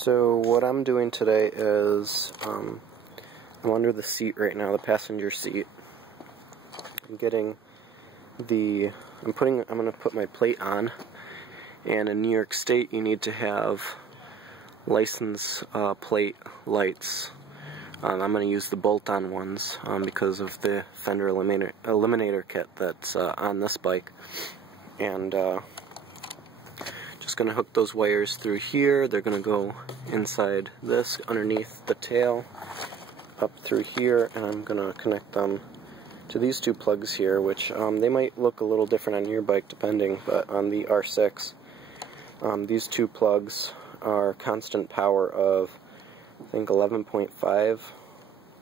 So what I'm doing today is I'm under the seat right now, the passenger seat. I'm going to put my plate on, and in New York State you need to have license plate lights. I'm going to use the bolt-on ones because of the fender eliminator kit that's on this bike, and just going to hook those wires through here. They're going to go inside this, underneath the tail, up through here, and I'm going to connect them to these two plugs here, which they might look a little different on your bike depending, but on the R6 these two plugs are constant power of, I think, 11.5,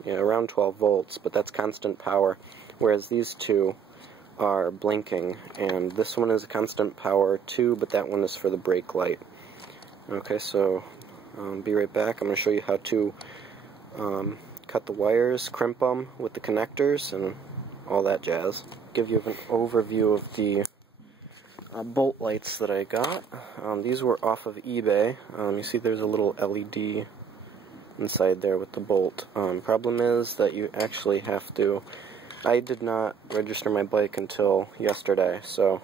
yeah, around 12 volts, but that's constant power, whereas these two are blinking, and this one is a constant power too, but that one is for the brake light. Okay, so be right back. I'm going to show you how to cut the wires, crimp them with the connectors, and all that jazz. Give you an overview of the bolt lights that I got. These were off of eBay. You see there's a little LED inside there with the bolt. Problem is that you actually have to, I did not register my bike until yesterday, so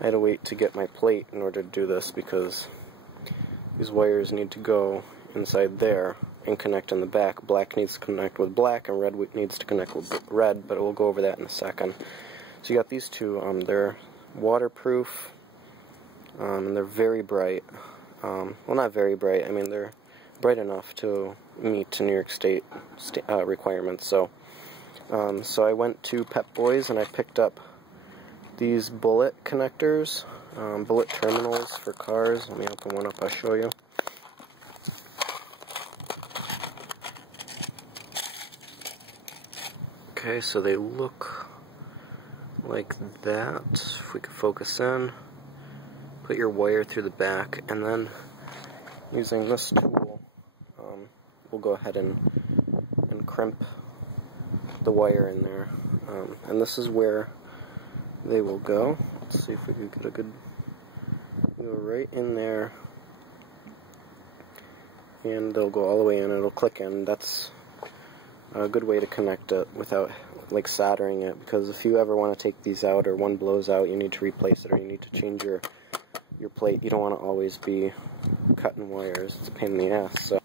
I had to wait to get my plate in order to do this because these wires need to go inside there and connect in the back. Black needs to connect with black and red needs to connect with red, but we'll go over that in a second. So you got these two, they're waterproof, and they're very bright. Well, not very bright, I mean they're bright enough to meet New York State requirements. So I went to Pep Boys and I picked up these bullet connectors, bullet terminals for cars. Let me open one up, I'll show you. Okay, so they look like that. If we could focus in, put your wire through the back, and then using this tool, we'll go ahead and crimp the wire in there. And this is where they will go. Let's see if we can get a good, go right in there, and they'll go all the way in, it'll click in. That's a good way to connect it without like soldering it, because if you ever want to take these out or one blows out, you need to replace it or you need to change your plate. You don't want to always be cutting wires. It's a pain in the ass. So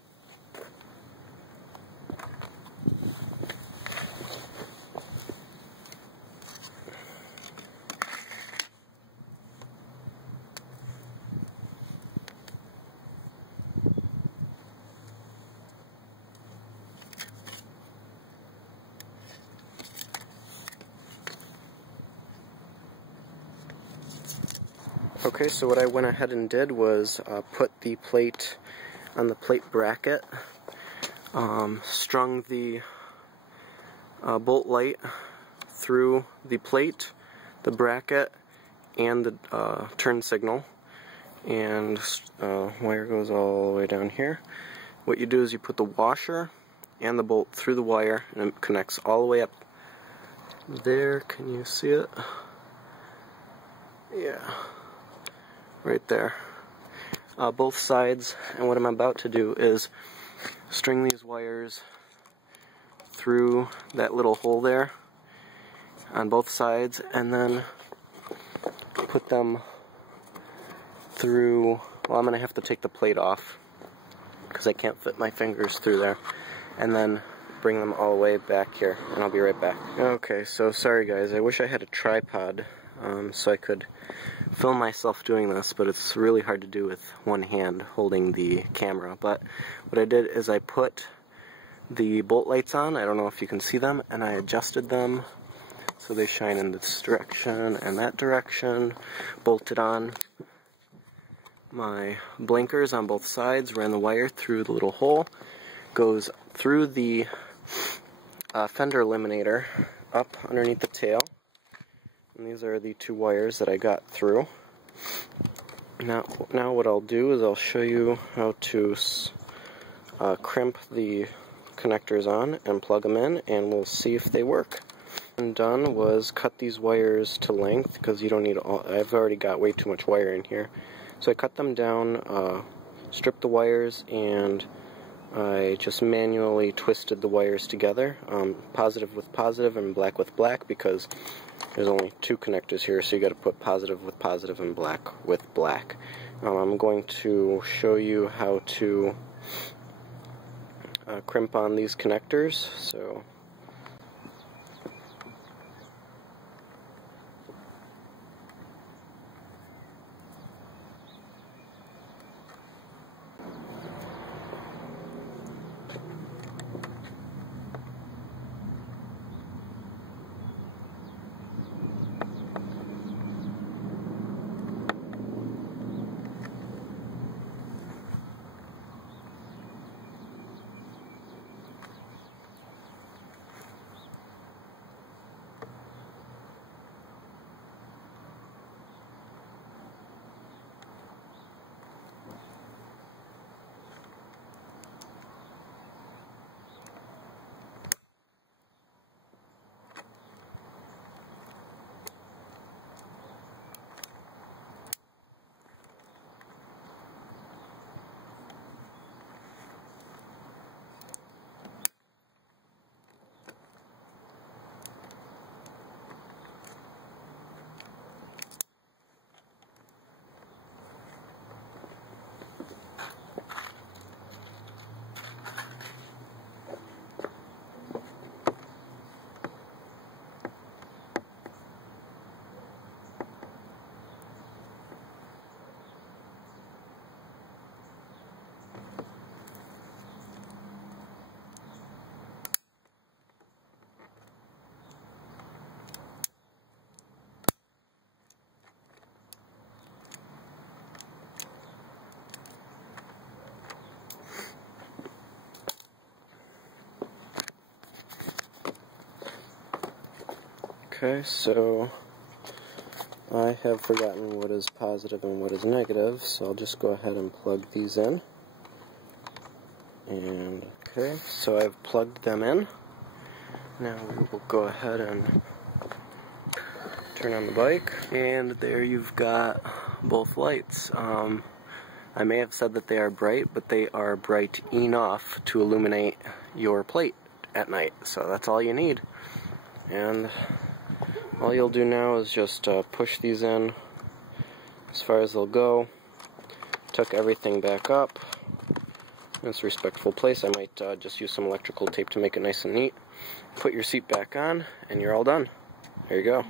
okay, so what I went ahead and did was put the plate on the plate bracket, strung the bolt light through the plate, the bracket, and the turn signal, and wire goes all the way down here. What you do is you put the washer and the bolt through the wire, and it connects all the way up there. Can you see it? Yeah. Right there, both sides. And what I'm about to do is string these wires through that little hole there on both sides, and then put them through, well, I'm going to have to take the plate off because I can't fit my fingers through there, and then bring them all the way back here, and I'll be right back. Okay, so sorry guys, I wish I had a tripod so I could film myself doing this, but it's really hard to do with one hand holding the camera. But what I did is I put the bolt lights on, I don't know if you can see them, and I adjusted them so they shine in this direction and that direction, bolted on my blinkers on both sides, ran the wire through the little hole, goes through the fender eliminator up underneath the tail. And these are the two wires that I got through. Now what I'll do is I'll show you how to crimp the connectors on and plug them in, and we'll see if they work. What I'm done was cut these wires to length, because you don't need all, I've already got way too much wire in here. So I cut them down stripped the wires, and I just manually twisted the wires together, positive with positive and black with black, because there's only two connectors here, so you got to put positive with positive and black with black. I'm going to show you how to crimp on these connectors. So okay, so I have forgotten what is positive and what is negative, so I'll just go ahead and plug these in. And okay, so I've plugged them in. Now we will go ahead and turn on the bike, and there you've got both lights. I may have said that they are bright, but they are bright enough to illuminate your plate at night, so that's all you need. And all you'll do now is just push these in as far as they'll go, tuck everything back up in its respectful place. I might just use some electrical tape to make it nice and neat. Put your seat back on, and you're all done. There you go.